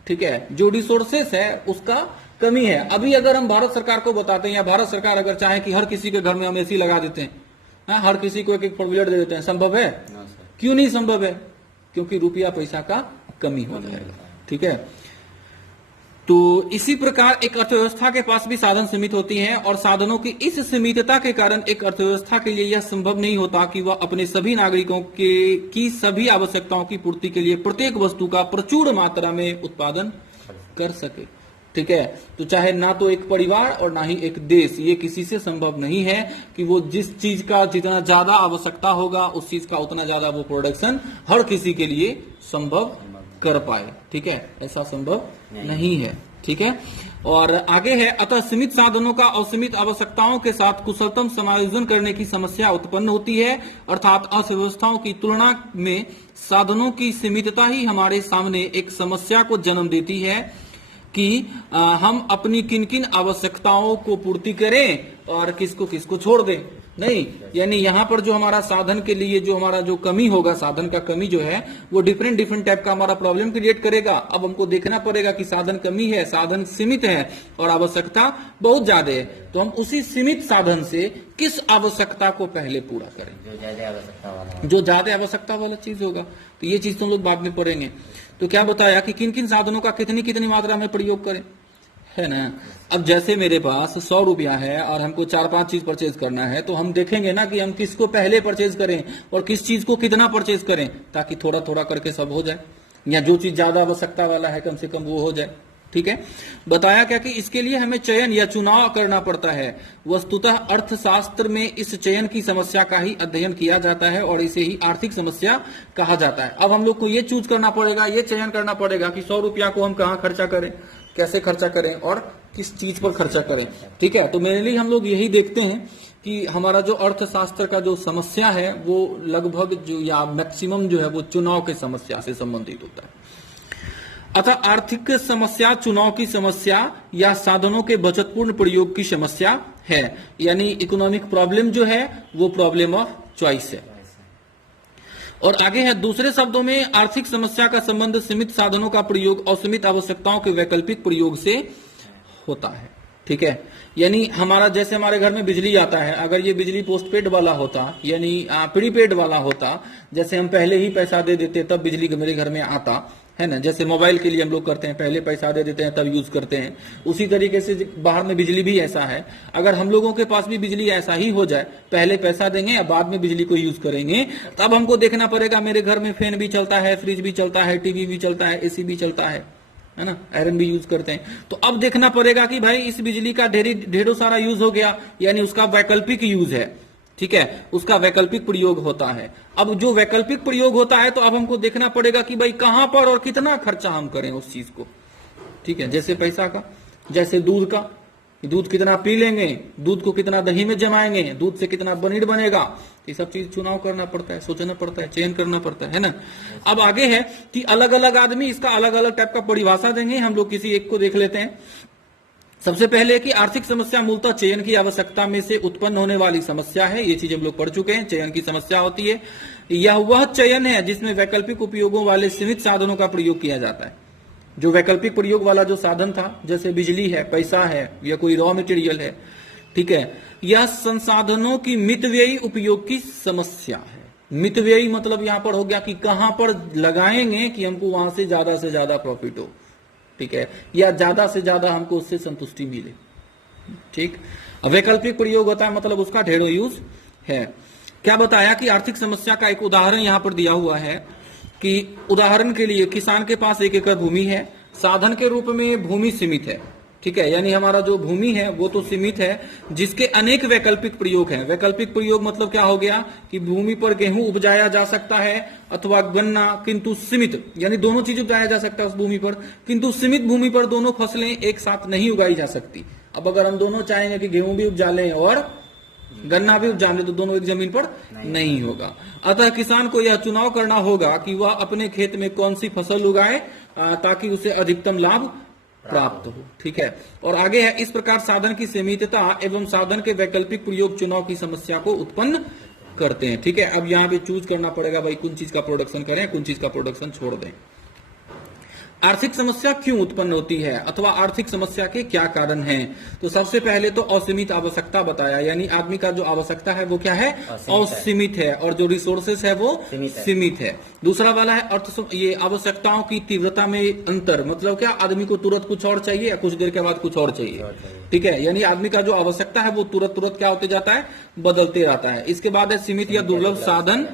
ठीक है, जो रिसोर्सेस है उसका कमी है। अभी अगर हम भारत सरकार को बताते हैं या भारत सरकार अगर चाहे कि हर किसी के घर में हम एसी लगा देते हैं, हर किसी को एक 4 व्हीलर दे देते हैं, संभव है? क्यों नहीं संभव है? क्योंकि रुपया पैसा का कमी हो जाएगा। ठीक है, तो इसी प्रकार एक अर्थव्यवस्था के पास भी साधन सीमित होती हैं और साधनों की इस सीमितता के कारण एक अर्थव्यवस्था के लिए यह संभव नहीं होता कि वह अपने सभी नागरिकों की सभी आवश्यकताओं की पूर्ति के लिए प्रत्येक वस्तु का प्रचुर मात्रा में उत्पादन कर सके। ठीक है, तो चाहे ना तो एक परिवार और ना ही एक देश, ये किसी से संभव नहीं है कि वो जिस चीज का जितना ज्यादा आवश्यकता होगा उस चीज का उतना ज्यादा वो प्रोडक्शन हर किसी के लिए संभव कर पाए। ठीक है, ऐसा संभव नहीं है। ठीक है, और आगे है, अतः सीमित साधनों का और सीमित आवश्यकताओं के साथ कुशलतम समायोजन करने की समस्या उत्पन्न होती है, अर्थात अर्थव्यवस्थाओं की तुलना में साधनों की सीमितता ही हमारे सामने एक समस्या को जन्म देती है कि हम अपनी किन किन आवश्यकताओं को पूर्ति करें और किसको किसको छोड़ दें। नहीं, यानी यहाँ पर जो हमारा साधन के लिए जो हमारा जो कमी होगा, साधन का कमी जो है वो डिफरेंट डिफरेंट टाइप का हमारा प्रॉब्लम क्रिएट करेगा। अब हमको देखना पड़ेगा कि साधन कमी है, साधन सीमित है और आवश्यकता बहुत ज्यादा है, तो हम उसी सीमित साधन से किस आवश्यकता को पहले पूरा करें, जो ज्यादा आवश्यकता वाला चीज होगा। तो ये चीज तो हम लोग बाद में पढ़ेंगे। तो क्या बताया कि किन किन साधनों का कितनी कितनी मात्रा में प्रयोग करें, है ना। अब जैसे मेरे पास 100 रुपया है और हमको 4-5 चीज परचेज करना है, तो हम देखेंगे ना कि हम किसको पहले परचेज करें और किस चीज को कितना परचेज करें, ताकि थोड़ा थोड़ा करके सब हो जाए, या जो चीज ज्यादा आवश्यकता वाला है कम से कम वो हो जाए। ठीक है, बताया क्या कि इसके लिए हमें चयन या चुनाव करना पड़ता है। वस्तुतः अर्थशास्त्र में इस चयन की समस्या का ही अध्ययन किया जाता है और इसे ही आर्थिक समस्या कहा जाता है। अब हम लोग को ये चूज करना पड़ेगा, ये चयन करना पड़ेगा कि 100 रुपया को हम कहाँ खर्चा करें, कैसे खर्चा करें और किस चीज पर खर्चा करें। ठीक है, तो मेरे लिए हम लोग यही देखते हैं कि हमारा जो अर्थशास्त्र का जो समस्या है वो लगभग जो या मैक्सिमम जो है वो चुनाव की समस्या से संबंधित होता है। अतः आर्थिक समस्या चुनाव की समस्या या साधनों के बचतपूर्ण प्रयोग की समस्या है, यानी इकोनॉमिक प्रॉब्लम जो है वो प्रॉब्लम ऑफ चॉइस है। और आगे है, दूसरे शब्दों में आर्थिक समस्या का संबंध सीमित साधनों का प्रयोग और सीमित आवश्यकताओं के वैकल्पिक प्रयोग से होता है। ठीक है, यानी हमारा जैसे हमारे घर में बिजली आता है, अगर ये बिजली पोस्टपेड वाला होता यानी प्रीपेड वाला होता, जैसे हम पहले ही पैसा दे देते तब बिजली मेरे घर में आता, है ना। जैसे मोबाइल के लिए हम लोग करते हैं, पहले पैसा दे देते हैं तब यूज करते हैं, उसी तरीके से बाहर में बिजली भी ऐसा है। अगर हम लोगों के पास भी बिजली ऐसा ही हो जाए, पहले पैसा देंगे या बाद में बिजली को यूज करेंगे, तब हमको देखना पड़ेगा मेरे घर में फैन भी चलता है, फ्रिज भी चलता है, टीवी भी चलता है, एसी भी चलता है ना, आयरन भी यूज करते हैं। तो अब देखना पड़ेगा कि भाई इस बिजली का ढेरों सारा यूज हो गया, यानी उसका वैकल्पिक यूज है। ठीक है, उसका वैकल्पिक प्रयोग होता है। अब जो वैकल्पिक प्रयोग होता है तो अब हमको देखना पड़ेगा कि भाई कहां पर और कितना खर्चा हम करें उस चीज को। ठीक है, जैसे पैसा का, जैसे दूध का, दूध कितना पी लेंगे, दूध को कितना दही में जमाएंगे, दूध से कितना पनीर बनेगा, ये सब चीज चुनाव करना पड़ता है, सोचना पड़ता है, चयन करना पड़ता है ना। अब आगे है कि अलग अलग आदमी इसका अलग अलग टाइप का परिभाषा देंगे, हम लोग किसी एक को देख लेते हैं। सबसे पहले कि आर्थिक समस्या मूलतः चयन की आवश्यकता में से उत्पन्न होने वाली समस्या है, ये चीज हम लोग पढ़ चुके हैं। चयन की समस्या होती है, यह वह चयन है जिसमें वैकल्पिक उपयोगों वाले सीमित साधनों का प्रयोग किया जाता है। जो वैकल्पिक प्रयोग वाला जो साधन था, जैसे बिजली है, पैसा है या कोई रॉ मटेरियल है, ठीक है, यह संसाधनों की मितव्ययी उपयोग की समस्या है। मितव्ययी मतलब यहां पर हो गया कि कहां पर लगाएंगे कि हमको वहां से ज्यादा प्रॉफिट हो, ठीक है, या ज्यादा से ज्यादा हमको उससे संतुष्टि मिले। ठीक, वैकल्पिक प्रयोग होता है मतलब उसका ढेरों यूज है। क्या बताया कि आर्थिक समस्या का एक उदाहरण यहां पर दिया हुआ है कि उदाहरण के लिए किसान के पास 1 एकड़ भूमि है, साधन के रूप में भूमि सीमित है, ठीक है, यानी हमारा जो भूमि है वो तो सीमित है, जिसके अनेक वैकल्पिक प्रयोग हैं। वैकल्पिक प्रयोग मतलब क्या हो गया कि भूमि पर गेहूं उपजाया जा सकता है अथवा गन्ना, किंतु सीमित, यानी दोनों चीज उपजाया जा सकता है उस भूमि पर, किंतु सीमित भूमि पर दोनों फसलें एक साथ नहीं उगाई जा सकती। अब अगर हम दोनों चाहेंगे कि गेहूं भी उपजा लें और गन्ना भी उपजा लें तो दोनों एक जमीन पर नहीं होगा। अतः किसान को यह चुनाव करना होगा कि वह अपने खेत में कौन सी फसल उगाए ताकि उसे अधिकतम लाभ प्राप्त हो, ठीक है। और आगे है, इस प्रकार साधन की सीमितता एवं साधन के वैकल्पिक प्रयोग चुनाव की समस्या को उत्पन्न करते हैं, ठीक है। अब यहाँ पे चूज करना पड़ेगा भाई कौन चीज का प्रोडक्शन करें, कौन चीज का प्रोडक्शन छोड़ दें। आर्थिक समस्या क्यों उत्पन्न होती है अथवा आर्थिक समस्या के क्या कारण हैं? तो सबसे पहले तो असीमित आवश्यकता बताया, यानी आदमी का जो आवश्यकता है वो क्या है, असीमित है, और जो रिसोर्सेस है वो सीमित है। दूसरा वाला है ये आवश्यकताओं की तीव्रता में अंतर, मतलब क्या, आदमी को तुरंत कुछ और चाहिए या कुछ देर के बाद कुछ और चाहिए, ठीक है, यानी आदमी का जो आवश्यकता है वो तुरंत तुरंत क्या होते जाता है, बदलते रहता है। इसके बाद है सीमित या दुर्लभ साधन,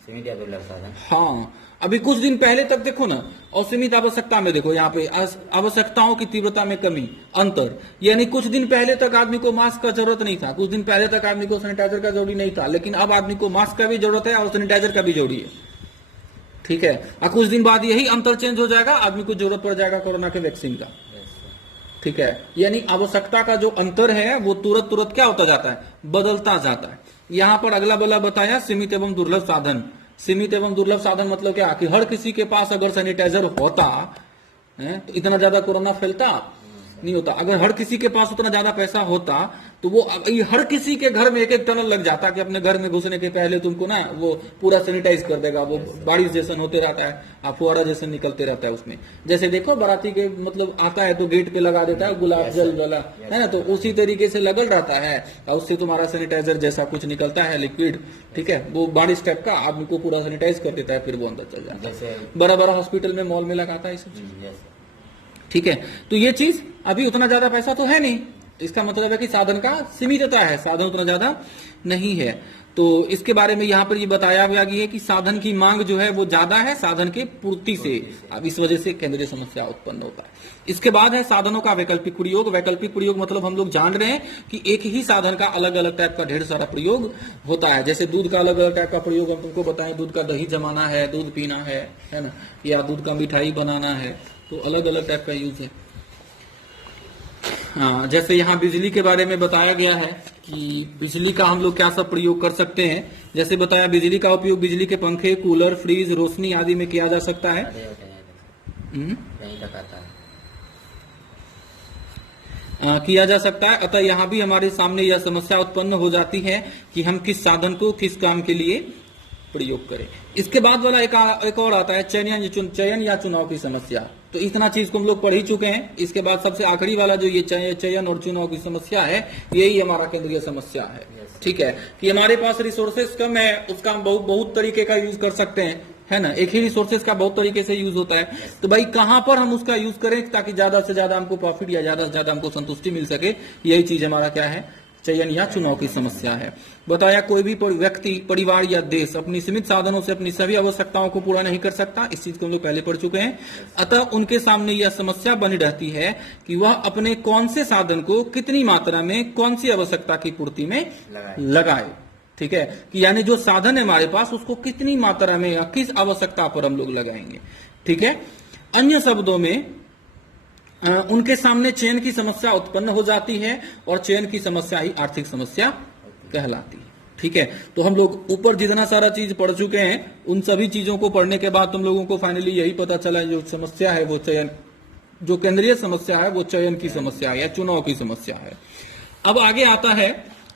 सीमित या दुर्लभ साधन, हाँ। अभी कुछ दिन पहले तक देखो ना, असीमित आवश्यकता में देखो यहाँ पे आवश्यकताओं की तीव्रता में कमी, अंतर, यानी कुछ दिन पहले तक आदमी को मास्क का जरूरत नहीं था, कुछ दिन पहले तक आदमी को सैनिटाइजर का जरूरी नहीं था, लेकिन अब आदमी को मास्क का भी जरूरत है और सैनिटाइजर का भी जरूरी है, ठीक है। और कुछ दिन बाद यही अंतर चेंज हो जाएगा, आदमी को जरूरत पड़ जाएगा कोरोना के वैक्सीन का, ठीक है। यानी आवश्यकता का जो अंतर है वो तुरंत तुरंत क्या होता जाता है, बदलता जाता है। यहाँ पर अगला वाला बताया सीमित एवं दुर्लभ साधन। सीमित एवं दुर्लभ साधन मतलब क्या कि हर किसी के पास अगर सैनिटाइजर होता है तो इतना ज्यादा कोरोना फैलता नहीं होता। अगर हर किसी के पास उतना ज्यादा पैसा होता तो वो हर किसी के घर में एक एक टनल लग जाता कि अपने घर में घुसने के पहले तुमको ना वो पूरा सैनिटाइज कर देगा, वो बारिश जैसा होते रहता है, फुहारा जैसे निकलते रहता है उसमें। जैसे देखो बाराती के मतलब आता है तो गेट पे लगा देता है गुलाब जल वाला, है ना, तो उसी तरीके से लगल रहता है और उससे तुम्हारा सैनिटाइजर जैसा कुछ निकलता है लिक्विड, ठीक है, वो बारिश टाइप का आदमी को पूरा सैनिटाइज कर देता है, फिर वो अंदर चल जाता है। बड़ा बड़ा हॉस्पिटल में मॉल में लगाता है सब, ठीक है। तो ये चीज अभी उतना ज्यादा पैसा तो है नहीं, इसका मतलब है कि साधन का सीमितता है, साधन उतना ज्यादा नहीं है। तो इसके बारे में यहाँ पर ये बताया गया है कि साधन की मांग जो है वो ज्यादा है साधन के पूर्ति से, अब इस वजह से केंद्रीय समस्या उत्पन्न होता है। इसके बाद है साधनों का वैकल्पिक प्रयोग। वैकल्पिक प्रयोग मतलब हम लोग जान रहे हैं कि एक ही साधन का अलग अलग टाइप का ढेर सारा प्रयोग होता है। जैसे दूध का अलग अलग टाइप का प्रयोग हम तुमको बताएं, दूध का दही जमाना है, दूध पीना है ना, या दूध का मिठाई बनाना है, तो अलग अलग टाइप का यूज है। हाँ, जैसे यहाँ बिजली के बारे में बताया गया है कि बिजली का हम लोग क्या सब प्रयोग कर सकते हैं। जैसे बताया बिजली का उपयोग बिजली के पंखे, कूलर, फ्रिज, रोशनी आदि में किया जा सकता है। किया जा सकता है। अतः यहाँ भी हमारे सामने यह समस्या उत्पन्न हो जाती है कि हम किस साधन को किस काम के लिए प्रयोग करें। इसके बाद वाला एक और आता है चयन या चुनाव की समस्या। तो इतना चीज को हम लोग पढ़ ही चुके हैं। इसके बाद सबसे आखिरी वाला जो ये चयन और चुनाव की समस्या है, यही हमारा केंद्रीय समस्या है, ठीक है, कि हमारे पास रिसोर्सेस कम है, उसका हम बहुत तरीके का यूज कर सकते हैं, है ना, एक ही रिसोर्सेज का बहुत तरीके से यूज होता है। तो भाई कहां पर हम उसका यूज करें ताकि ज्यादा से ज्यादा हमको प्रॉफिट या ज्यादा से ज्यादा हमको संतुष्टि मिल सके, यही चीज हमारा क्या है, चयन या चुनाव की समस्या है। बताया कोई भी व्यक्ति, परिवार या देश अपनी सीमित साधनों से अपनी सभी आवश्यकताओं को पूरा नहीं कर सकता, इस चीज को हम लोग पहले पढ़ चुके हैं। अतः उनके सामने यह समस्या बनी रहती है कि वह अपने कौन से साधन को कितनी मात्रा में कौन सी आवश्यकता की पूर्ति में लगाए, ठीक है, कि यानी जो साधन है हमारे पास उसको कितनी मात्रा में या किस आवश्यकता पर हम लोग लगाएंगे, ठीक है। अन्य शब्दों में उनके सामने चयन की समस्या उत्पन्न हो जाती है और चयन की समस्या ही आर्थिक समस्या कहलाती है, ठीक है। तो हम लोग ऊपर जितना सारा चीज पढ़ चुके हैं, उन सभी चीजों को पढ़ने के बाद तुम लोगों को फाइनली यही पता चला जो समस्या है वो चयन, जो केंद्रीय समस्या है वो चयन की समस्या है या चुनाव की समस्या है। अब आगे आता है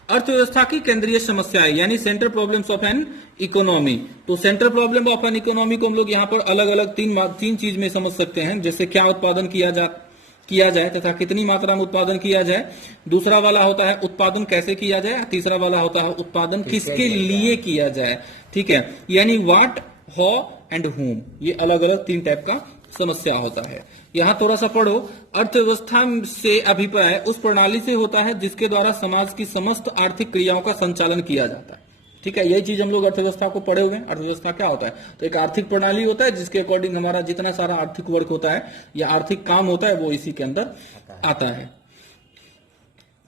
अर्थव्यवस्था की केंद्रीय समस्याएं, यानी central problems of an economy. तो central problem of an economy को हम लोग यहाँ पर अलग अलग तीन चीज में समझ सकते हैं। जैसे क्या उत्पादन किया जाए तथा कितनी मात्रा में उत्पादन किया जाए। दूसरा वाला होता है उत्पादन कैसे किया जाए। तीसरा वाला होता है उत्पादन किसके लिए किया जाए, ठीक है, यानी व्हाट, हाउ एंड हुम। ये अलग अलग 3 टाइप का समस्या होता है। यहां थोड़ा सा पढ़ो। अर्थव्यवस्था से अभिप्राय उस प्रणाली से होता है जिसके द्वारा समाज की समस्त आर्थिक क्रियाओं का संचालन किया जाता है, ठीक है, यही चीज हम लोग अर्थव्यवस्था को पढ़े हुए हैं। अर्थव्यवस्था क्या होता है? तो एक आर्थिक प्रणाली होता है जिसके अकॉर्डिंग हमारा जितना सारा आर्थिक वर्क होता है या आर्थिक काम होता है वो इसी के अंदर आता है।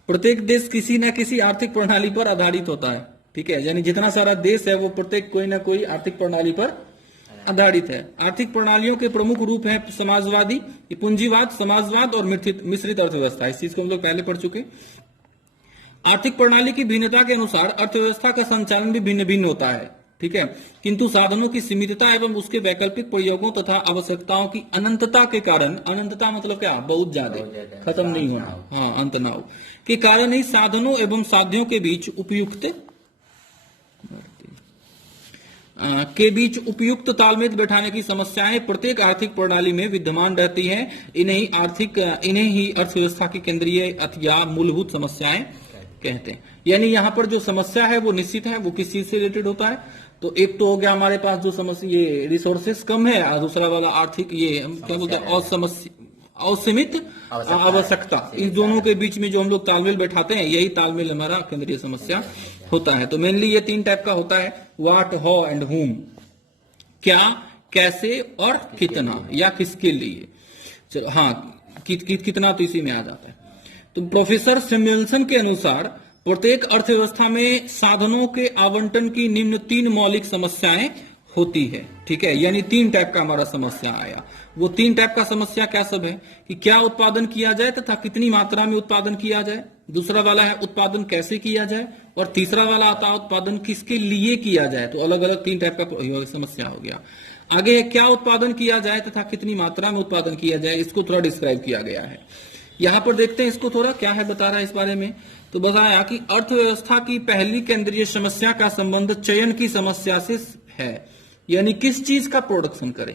प्रत्येक देश किसी न किसी आर्थिक प्रणाली पर आधारित होता है, ठीक है, यानी जितना सारा देश है वो प्रत्येक कोई ना कोई आर्थिक प्रणाली पर आधारित है। आर्थिक प्रणालियों के प्रमुख रूप हैं समाजवादी, पूंजीवाद, समाजवाद और मिश्रित अर्थव्यवस्था। इस चीज को हम लोग पहले पढ़ चुके। आर्थिक प्रणाली की भिन्नता के अनुसार अर्थव्यवस्था का संचालन भी भिन्न भिन्न होता है, ठीक है, किंतु साधनों की सीमितता एवं उसके वैकल्पिक प्रयोगों तथा आवश्यकताओं की अनंतता के कारण, अनंतता मतलब क्या? बहुत ज्यादा, खत्म नहीं होना, हाँ, अंत ना हो, के कारण ही साधनों एवं साध्यों के बीच उपयुक्त तालमेल बैठाने की समस्याएं प्रत्येक आर्थिक प्रणाली में विद्यमान रहती हैं। इन्हें ही अर्थव्यवस्था की केंद्रीय या मूलभूत समस्याएं कहते हैं। यानी यहाँ पर जो समस्या है वो निश्चित है, वो किस चीज से रिलेटेड होता है? तो एक तो हो गया हमारे पास जो समस्या, ये रिसोर्सेस कम है, और दूसरा वाला आर्थिक, ये क्या बोलते हैं, असीमित आवश्यकता। इन दोनों के बीच में जो हम लोग तालमेल बैठाते हैं, यही तालमेल हमारा केंद्रीय समस्या होता है। तो मेनली ये 3 टाइप का होता है, व्हाट, हाउ एंड हुम, क्या, कैसे और कितना या किसके लिए। चलो, हाँ, कितना तो इसी में आ जाता है। तो प्रोफेसर सैमुएल्सन के अनुसार प्रत्येक अर्थव्यवस्था में साधनों के आवंटन की निम्न 3 मौलिक समस्याएं होती है, ठीक है, यानी 3 टाइप का हमारा समस्या आया। वो 3 टाइप का समस्या क्या सब है कि क्या उत्पादन किया जाए तथा कितनी मात्रा में उत्पादन किया जाए, दूसरा वाला है उत्पादन कैसे किया जाए, और तीसरा वाला आता है उत्पादन किसके लिए किया जाए। तो अलग अलग 3 टाइप का समस्या हो गया। आगे क्या उत्पादन किया जाए तथा कितनी मात्रा में उत्पादन किया जाए, इसको थोड़ा डिस्क्राइब किया गया है। यहां पर देखते हैं इसको थोड़ा क्या है बता रहा है इस बारे में। तो बताया कि अर्थव्यवस्था की पहली केंद्रीय समस्या का संबंध चयन की समस्या से है, यानी किस चीज का प्रोडक्शन करें,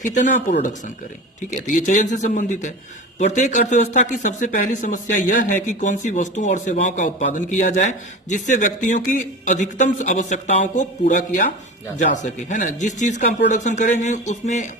कितना प्रोडक्शन करें, ठीक है, तो ये चयन से संबंधित है। प्रत्येक अर्थव्यवस्था की सबसे पहली समस्या यह है कि कौन सी वस्तुओं और सेवाओं का उत्पादन किया जाए जिससे व्यक्तियों की अधिकतम आवश्यकताओं को पूरा किया जा सके, है ना। जिस चीज का हम प्रोडक्शन करेंगे उसमें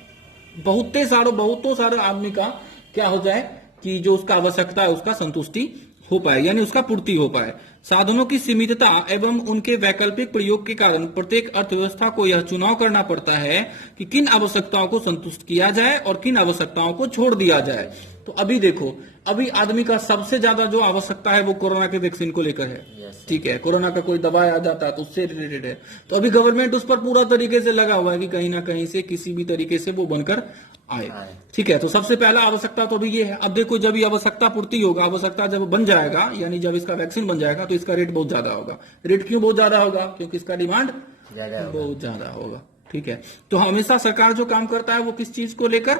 बहुतों सारे आदमी का क्या हो जाए कि जो उसका आवश्यकता है उसका संतुष्टि हो पाए, यानी उसका पूर्ति हो पाए। साधनों की सीमितता एवं उनके वैकल्पिक प्रयोग के कारण प्रत्येक अर्थव्यवस्था को यह चुनाव करना पड़ता है कि किन आवश्यकताओं को संतुष्ट किया जाए और किन आवश्यकताओं को छोड़ दिया जाए। तो अभी देखो, अभी आदमी का सबसे ज्यादा जो आवश्यकता है वो कोरोना के वैक्सीन को लेकर है, ठीक है, कोरोना का कोई दवा आ जाता है तो उससे रिलेटेड है। तो अभी गवर्नमेंट उस पर पूरा तरीके से लगा हुआ है कि कहीं ना कहीं से किसी भी तरीके से वो बनकर आए, ठीक है। तो सबसे पहला आवश्यकता तो अभी ये है। अब देखो, जब ये आवश्यकता पूर्ति होगा, आवश्यकता जब बन जाएगा, यानी जब इसका वैक्सीन बन जाएगा तो इसका रेट बहुत ज्यादा होगा। रेट क्यों बहुत ज्यादा होगा? क्योंकि इसका डिमांड बहुत ज्यादा होगा, ठीक है। तो हमेशा सरकार जो काम करता है वो किस चीज को लेकर,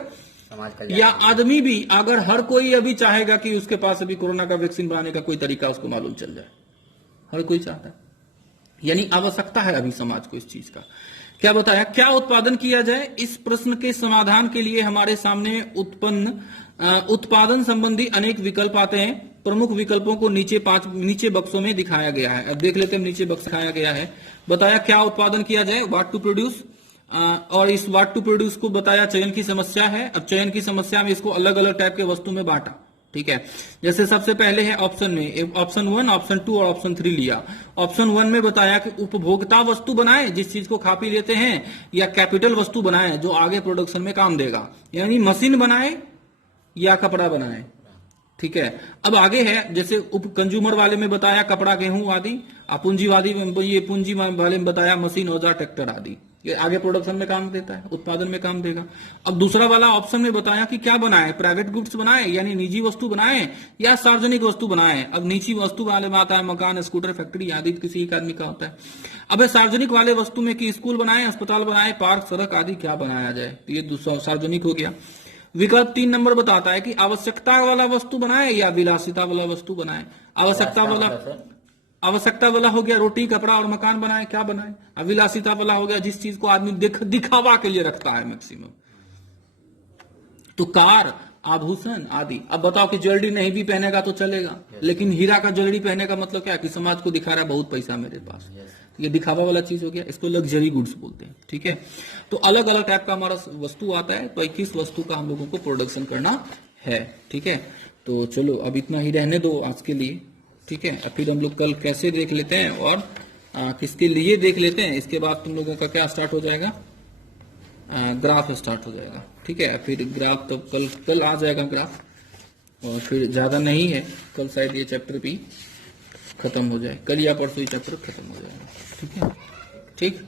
या आदमी भी, अगर हर कोई अभी चाहेगा कि उसके पास अभी कोरोना का वैक्सीन बनाने का कोई तरीका उसको मालूम चल जाए, हर कोई चाहता है, यानी आवश्यकता है अभी समाज को इस चीज का। क्या बताया, क्या उत्पादन किया जाए? इस प्रश्न के समाधान के लिए हमारे सामने उत्पादन संबंधी अनेक विकल्प आते हैं। प्रमुख विकल्पों को नीचे बक्सों में दिखाया गया है। अब देख लेते हैं, नीचे बक्स दिखाया गया है। बताया क्या उत्पादन किया जाए, व्हाट टू प्रोड्यूस, और इस व्हाट टू प्रोड्यूस को बताया चयन की समस्या है। अब चयन की समस्या में इसको अलग अलग टाइप के वस्तु में बांटा, ठीक है। जैसे सबसे पहले है ऑप्शन 1, ऑप्शन 2 और ऑप्शन 3 लिया। ऑप्शन 1 में बताया कि उपभोक्ता वस्तु बनाए जिस चीज को खा पी लेते हैं, या कैपिटल वस्तु बनाए जो आगे प्रोडक्शन में काम देगा, यानी मशीन बनाए या कपड़ा बनाए, ठीक है। अब आगे है, जैसे उप कंज्यूमर वाले में बताया कपड़ा, गेहूं आदि, पूंजीवादी में, ये पूंजी वाले में बताया मशीन, औजार, ट्रैक्टर आदि, ये आगे प्रोडक्शन में काम देता है, उत्पादन में काम देगा। अब दूसरा वाला ऑप्शन में बताया कि क्या बनाए, प्राइवेट गुड्स बनाए यानी निजी वस्तु बनाए, या सार्वजनिक वस्तु बनाए। अब निजी वस्तु वाले में आता है मकान, स्कूटर, फैक्ट्री आदि किसी एक आदमी का होता है। अब सार्वजनिक वाले वस्तु में कि स्कूल बनाए, अस्पताल बनाए, पार्क, सड़क आदि क्या बनाया जाए, तो ये दूसरा सार्वजनिक हो गया। विकल्प 3 नंबर बताता है कि आवश्यकता वाला वस्तु बनाए या विलासिता वाला वस्तु बनाए। आवश्यकता वाला हो गया रोटी, कपड़ा और मकान बनाए, क्या बनाए। अविलासिता वाला हो गया जिस चीज को आदमी दिखावा के लिए रखता है मैक्सिमम, तो कार, आभूषण आदि। अब बताओ कि ज्वेलरी नहीं भी पहनेगा तो चलेगा, लेकिन हीरा का ज्वेलरी पहने का मतलब क्या है कि समाज को दिखा रहा है बहुत पैसा मेरे पास, ये दिखावा वाला चीज हो गया, इसको लग्जरी गुड्स बोलते हैं, ठीक है। तो अलग अलग टाइप का हमारा वस्तु आता है, तो 21 वस्तु का हम लोगों को प्रोडक्शन करना है, ठीक है। तो चलो अब इतना ही रहने दो आज के लिए, ठीक है। फिर हम लोग कल कैसे देख लेते हैं और किसके लिए देख लेते हैं, इसके बाद तुम लोगों का क्या स्टार्ट हो जाएगा, ग्राफ स्टार्ट हो जाएगा। ठीक है, फिर ग्राफ तो कल आ जाएगा ग्राफ, और फिर ज्यादा नहीं है, कल शायद ये चैप्टर भी खत्म हो जाए, कल या परसों ये चैप्टर खत्म हो जाएगा। ठीक है, ठीक।